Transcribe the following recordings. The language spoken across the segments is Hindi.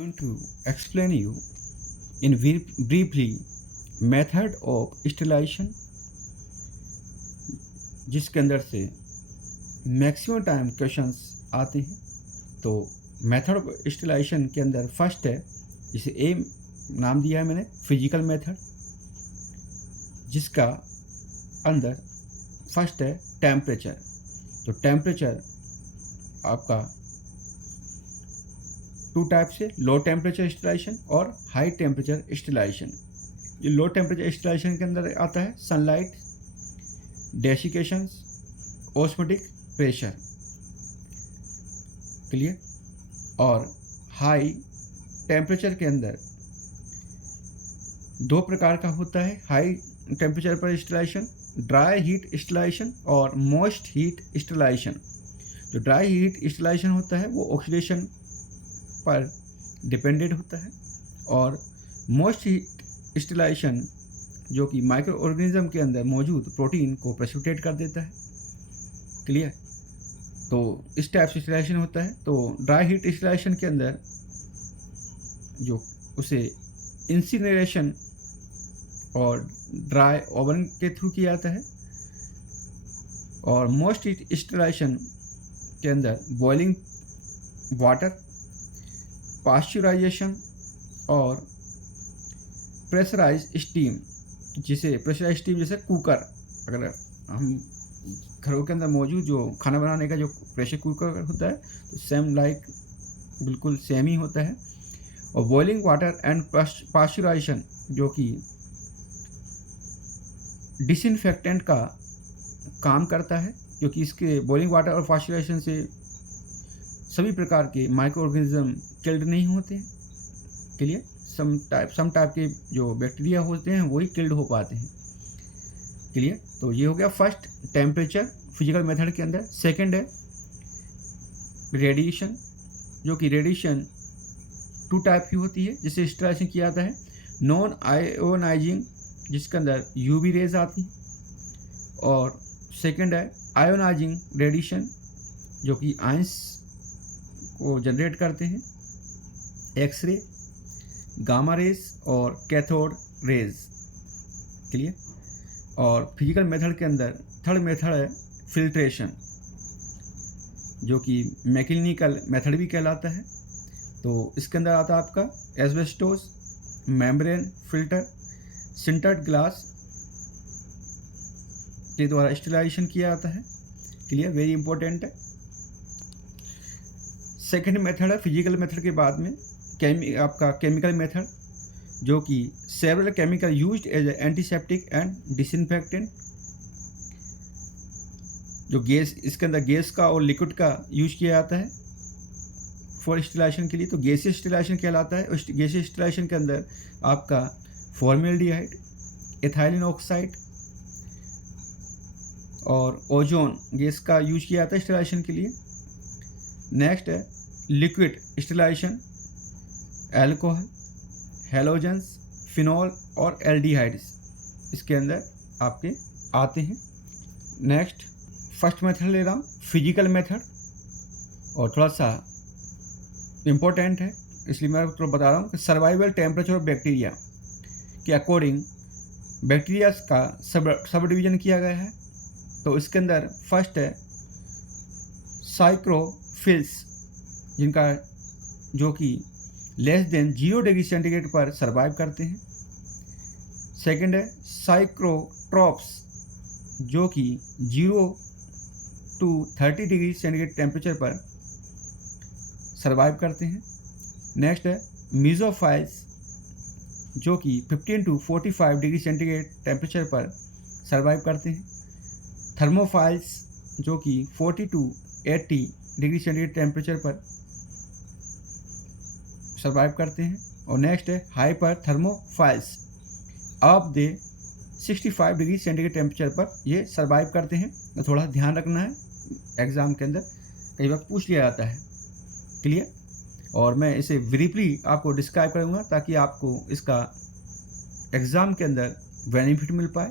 Going to explain you in briefly method of sterilization, जिसके अंदर से मैक्सिमम टाइम क्वेश्चंस आते हैं। तो मेथड ऑफ स्टेरिलाइजेशन के अंदर फर्स्ट है, जिसे ए नाम दिया है मैंने, फिजिकल मेथड, जिसका अंदर फर्स्ट है टेम्परेचर। तो टेम्परेचर आपका टू टाइप से, लो टेम्परेचर स्टेरिलाइजेशन और हाई टेम्परेचर स्टेरिलाइजेशन। ये लो टेम्परेचर स्टेरिलाइजेशन के अंदर आता है सनलाइट, डेसिकेशंस, ऑस्मोटिक प्रेशर, क्लियर। और हाई टेम्परेचर के अंदर दो प्रकार का होता है हाई टेम्परेचर पर स्टेरिलाइजेशन, ड्राई हीट स्टेरिलाइजेशन और मॉइस्ट हीट स्टेरिलाइजेशन। जो ड्राई हीट स्टेरिलाइजेशन होता है वो ऑक्सीडेशन पर डिपेंडेंट होता है, और मॉइस्ट हीट स्टेरिलाइजेशन जो कि माइक्रो ऑर्गेनिज्म के अंदर मौजूद प्रोटीन को प्रेसिपिटेट कर देता है, क्लियर। तो इस टाइप से स्टेरिलाइजेशन होता है। तो ड्राई हीट स्टेरिलाइजेशन के अंदर जो उसे इंसिनरेशन और ड्राई ओवन के थ्रू किया जाता है, और मोस्ट हीट स्टेरिलाइजेशन के अंदर बॉइलिंग वाटर, पास्चुराइजेशन और प्रेशराइज स्टीम, जिसे प्रेशराइज स्टीम जैसे कुकर, अगर हम घरों के अंदर मौजूद जो खाना बनाने का जो प्रेशर कुकर होता है तो सेम लाइक बिल्कुल सेम ही होता है। और बॉइलिंग वाटर एंड पास्चुराइजेशन जो कि डिसइंफेक्टेंट का काम करता है, क्योंकि इसके बॉइलिंग वाटर और पास्चुराइजेशन से सभी प्रकार के माइक्रो ऑर्गेनिज्म किल्ड नहीं होते हैं, क्लियर। सम टाइप के जो बैक्टीरिया होते हैं वही किल्ड हो पाते हैं, क्लियर। तो ये हो गया फर्स्ट टेम्परेचर फिजिकल मेथड के अंदर। सेकंड है रेडिएशन, जो कि रेडिएशन टू टाइप की होती है, जिसे स्टेरिलाइजेशन किया जाता है। नॉन आयोनाइजिंग, जिसके अंदर यूवी रेज आती हैं, और सेकंड है आयोनाइजिंग रेडिएशन, जो कि आयंस को जनरेट करते हैं, एक्सरे, गामा रेज और कैथोड रेज, क्लियर। और फिजिकल मेथड के अंदर थर्ड मेथड है फिल्ट्रेशन, जो कि मैकेनिकल मेथड भी कहलाता है। तो इसके अंदर आता है आपका asbestos membrane filter, sintered glass के द्वारा स्टेरिलाइजेशन किया जाता है, क्लियर, वेरी इंपॉर्टेंट है। सेकेंड मेथड है फिजिकल मेथड के बाद में आपका केमिकल मेथड, जो कि several chemical used as antiseptic and disinfectant. जो गैस, इसके अंदर गैस का और लिक्विड का यूज किया जाता है फॉर स्टेरिलाइजेशन के लिए, तो गैसीय स्टेरिलाइजेशन कहलाता है। उस गैसीय स्टेरिलाइजेशन के अंदर आपका फॉर्मेल्डिहाइड, एथाइलिन ऑक्साइड और ओजोन गैस का यूज किया जाता है स्टेरिलाइजेशन के लिए। नेक्स्ट है liquid sterilisation, alcohol, halogens, phenol और एल्डिहाइड्स इसके अंदर आपके आते हैं। नेक्स्ट फर्स्ट मेथड ले रहा हूँ, फिजिकल मेथड, और थोड़ा सा इम्पोर्टेंट है इसलिए मैं थोड़ा बता रहा हूँ कि सर्वाइवल टेम्परेचर ऑफ बैक्टीरिया के अकॉर्डिंग बैक्टीरिया का सब डिवीजन किया गया है। तो इसके अंदर फर्स्ट है साइक्रोफिल्स, जिनका जो कि लेस देन 0 डिग्री सेंटीग्रेड पर सर्वाइव करते हैं। सेकंड है साइक्रोट्रॉप्स, जो कि 0 to 30 डिग्री सेंटीग्रेड टेम्परेचर पर सर्वाइव करते हैं। नेक्स्ट है मीजोफाइल्स, जो कि 15 to 45 डिग्री सेंटीग्रेड टेम्परेचर पर सर्वाइव करते हैं। थर्मोफाइल्स, जो कि 40 to 80 डिग्री सेंटीग्रेड टेम्परेचर पर सर्वाइव करते हैं। और नेक्स्ट है हाइपर थर्मोफाइल्स, अब दे 65 डिग्री सेंटीग्रेड टेम्परेचर पर ये सर्वाइव करते हैं। तो थोड़ा ध्यान रखना है, एग्जाम के अंदर कई बार पूछ लिया जाता है, क्लियर। और मैं इसे ब्रीफली आपको डिस्क्राइब करूँगा ताकि आपको इसका एग्ज़ाम के अंदर बेनिफिट मिल पाए,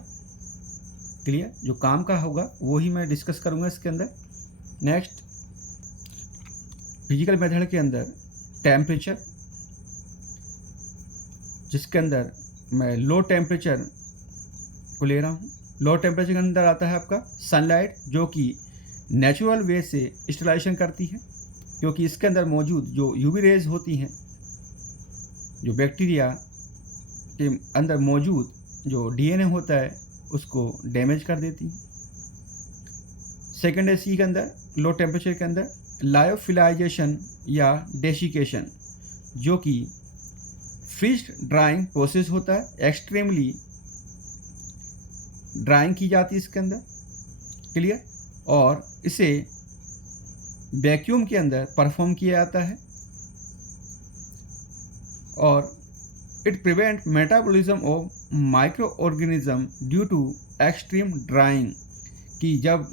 क्लियर। जो काम का होगा वो ही मैं डिस्कस करूँगा इसके अंदर। नेक्स्ट फिजिकल मेथड के अंदर टेम्परेचर, जिसके अंदर मैं लो टेम्परेचर को ले रहा हूँ। लो टेम्परेचर के अंदर आता है आपका सनलाइट, जो कि नेचुरल वे से स्टेलाइजेशन करती है, क्योंकि इसके अंदर मौजूद जो यूवी रेज होती हैं, जो बैक्टीरिया के अंदर मौजूद जो डीएनए होता है उसको डैमेज कर देती है। सेकेंड सी के अंदर लो टेम्परेचर के अंदर लायोफिलाइजेशन या डेसिकेशन, जो कि फ्रीज ड्राइंग प्रोसेस होता है, एक्सट्रीमली ड्राइंग की जाती है इसके अंदर, क्लियर, और इसे वैक्यूम के अंदर परफॉर्म किया जाता है और it prevent metabolism of micro organism due to extreme drying, कि जब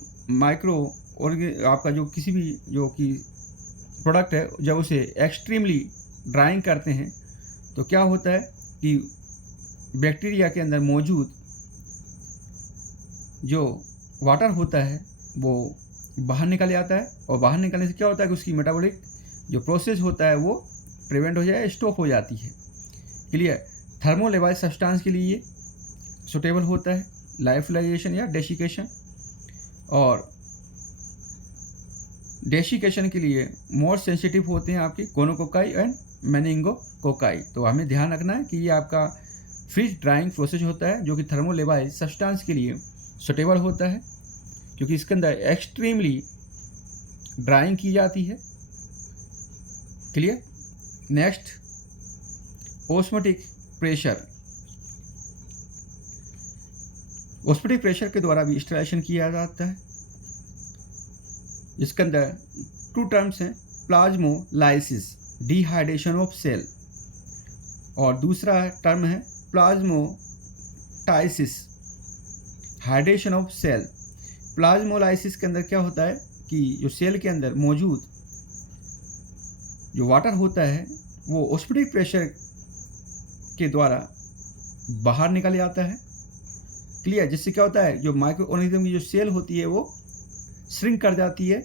आपका जो किसी भी जो कि प्रोडक्ट है जब उसे एक्सट्रीमली ड्राइंग करते हैं तो क्या होता है कि बैक्टीरिया के अंदर मौजूद जो वाटर होता है वो बाहर निकल जाता है, और बाहर निकलने से क्या होता है कि उसकी मेटाबॉलिक जो प्रोसेस होता है वो प्रिवेंट हो जाए, स्टॉप हो जाती है, क्लियर। थर्मोलेबाइज सब्सटेंस के लिए सुटेबल होता है लायोफिलाइजेशन या डेसिकेशन, और डेसिकेशन के लिए मोर सेंसिटिव होते हैं आपके गोनोकोकाई एंड मेनिंगोकोकाई। तो हमें ध्यान रखना है कि ये आपका फ्रीज ड्राइंग प्रोसेस होता है जो कि थर्मोलेबाइज सब्सटेंस के लिए सुटेबल होता है, क्योंकि इसके अंदर एक्सट्रीमली ड्राइंग की जाती है, clear. Next, osmotic pressure. Osmotic pressure के द्वारा भी स्टेलाइजेशन किया जाता है, जिसके अंदर टू टर्म्स हैं, प्लाज्मोलाइसिस डिहाइड्रेशन ऑफ सेल, और दूसरा टर्म है प्लाज्मोटाइसिस हाइड्रेशन ऑफ सेल। प्लाज्मोलाइसिस के अंदर क्या होता है कि जो सेल के अंदर मौजूद जो वाटर होता है वो ऑस्मोटिक प्रेशर के द्वारा बाहर निकल जाता है, क्लियर, जिससे क्या होता है जो माइक्रो ऑर्गेनिज्म की जो सेल होती है वो श्रिंक कर जाती है,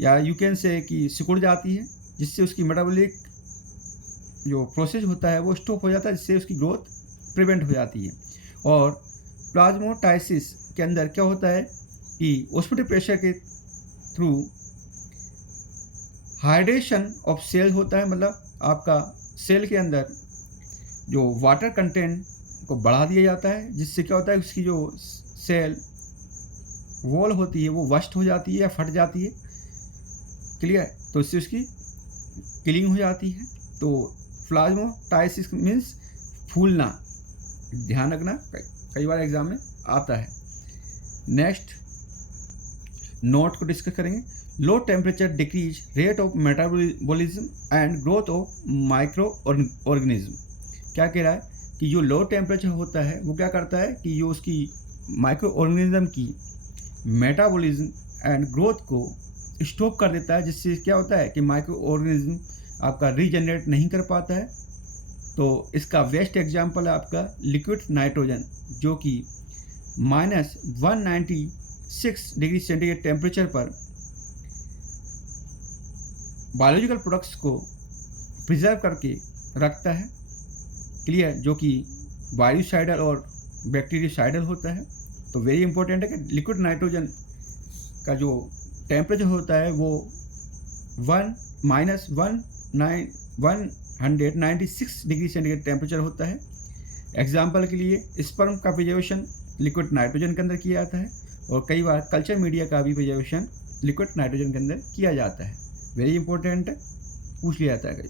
या यू कैन से कि सिकुड़ जाती है, जिससे उसकी मेटाबॉलिक जो प्रोसेस होता है वो स्टॉप हो जाता है, जिससे उसकी ग्रोथ प्रिवेंट हो जाती है। और प्लाज्मोटाइसिस के अंदर क्या होता है कि ऑस्मोटिक प्रेशर के थ्रू हाइड्रेशन ऑफ सेल होता है, मतलब आपका सेल के अंदर जो वाटर कंटेंट को बढ़ा दिया जाता है, जिससे क्या होता है उसकी जो सेल वॉल होती है वो वस्ट हो जाती है या फट जाती है, क्लियर, तो इससे उसकी किलिंग हो जाती है। तो प्लाज्मोटाइसिस मीन्स फूलना, ध्यान रखना, कई बार एग्जाम में आता है। नेक्स्ट नोट को डिस्कस करेंगे। Low temperature decrease rate of metabolism and growth of micro organism. क्या कह रहा है कि जो लो टेम्परेचर होता है वो क्या करता है कि जो उसकी माइक्रो ऑर्गेनिज्म की मेटाबॉलिज्म एंड ग्रोथ को स्टॉप कर देता है, जिससे क्या होता है कि माइक्रो ऑर्गेनिज्म आपका रीजनरेट नहीं कर पाता है। तो इसका बेस्ट एग्जाम्पल है आपका लिक्विड नाइट्रोजन, जो कि -196 डिग्री सेंटीग्रेड टेम्परेचर पर बायोलॉजिकल प्रोडक्ट्स को प्रिजर्व करके रखता है, क्लियर, जो कि बायोसाइडल और बैक्टीरियोसाइडल होता है। तो वेरी इंपॉर्टेंट है कि लिक्विड नाइट्रोजन का जो टेम्परेचर होता है वो 196 डिग्री सेंटीग्रेड टेम्परेचर होता है। एग्जाम्पल के लिए स्पर्म का प्रिजर्वेशन लिक्विड नाइट्रोजन के अंदर किया जाता है, और कई बार कल्चर मीडिया का भी प्रिजर्वेशन लिक्विड नाइट्रोजन के अंदर किया जाता है। वेरी इंपॉर्टेंट है, पूछ लिया जाता है कई।